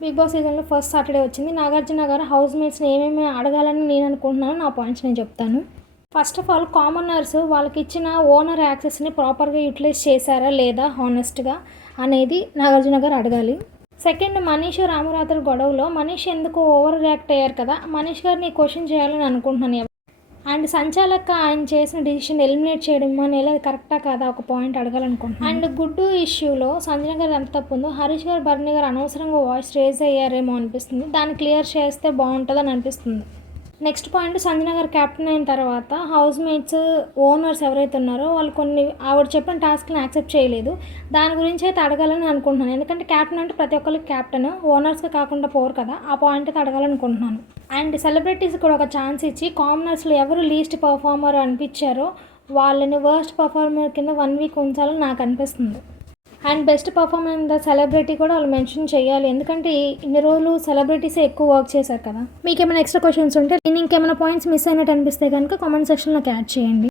Big boss సీజన్లో first Saturday వచ్చింది. నాగార్జున గారు హౌస్ మేట్స్ని ఏమేమి అడగాలని నేను అనుకుంటున్నాను, నా పాయింట్స్ నేను చెప్తాను. ఫస్ట్ ఆఫ్ ఆల్, కామనర్స్ వాళ్ళకి ఇచ్చిన ఓనర్ యాక్సెస్ని ప్రాపర్గా యూటిలైజ్ చేశారా లేదా హానెస్ట్గా అనేది నాగార్జున గారు అడగాలి. సెకండ్, మనీష్ రామరాత్రి గొడవలో మనీష్ ఎందుకు ఓవర్ రియాక్ట్ అయ్యారు కదా, మనీష్ గారిని క్వశ్చన్ చేయాలని అనుకుంటున్నాను. అండ్ సంచాలక ఆయన చేసిన డిసిషన్ ఎలిమినేట్ చేయడం అనేది అది కరెక్టా కాదా ఒక పాయింట్ అడగాలనుకుంటున్నాను. అండ్ గుడ్డు ఇష్యూలో సంజన గారు ఎంత తప్పు ఉందో, హరీష్ గారు బర్నీ గారు అనవసరంగా వాయిస్ రేజ్ అయ్యారేమో అనిపిస్తుంది. దాన్ని క్లియర్ చేస్తే బాగుంటుందని అనిపిస్తుంది. నెక్స్ట్ పాయింట్, సంజన గారు క్యాప్టెన్ అయిన తర్వాత హౌస్ మేట్స్ ఓనర్స్ ఎవరైతే ఉన్నారో వాళ్ళు కొన్ని ఆవిడ చెప్పిన టాస్క్ని యాక్సెప్ట్ చేయలేదు. దాని గురించి అయితే అడగాలని అనుకుంటున్నాను. ఎందుకంటే క్యాప్టెన్ అంటే ప్రతి ఒక్కరికి క్యాప్టెన్, ఓనర్స్గా కాకుండా పోరు కదా, ఆ పాయింట్ అయితే అడగాలనుకుంటున్నాను. అండ్ సెలబ్రిటీస్ కూడా ఒక ఛాన్స్ ఇచ్చి కామనర్స్లో ఎవరు లీస్ట్ పర్ఫార్మర్ అనిపించారో వాళ్ళని వర్స్ట్ పర్ఫార్మర్ కింద 1 వీక్ ఉంచాలని నాకు అనిపిస్తుంది. And best performer the celebrity కూడా వాళ్ళు మెన్షన్ చేయాలి. ఎందుకంటే ఇన్ని రోజులు సెలబ్రిటీసే ఎక్కువ వర్క్ చేశారు కదా. మీకు ఏమైనా ఎక్స్ట్రా క్వశ్చన్స్ ఉంటే నేను ఇంకేమైనా పాయింట్స్ మిస్ అయినట్టు అనిపిస్తే కనుక కామెంట్ సెక్షన్లోకి యాడ్ చేయండి.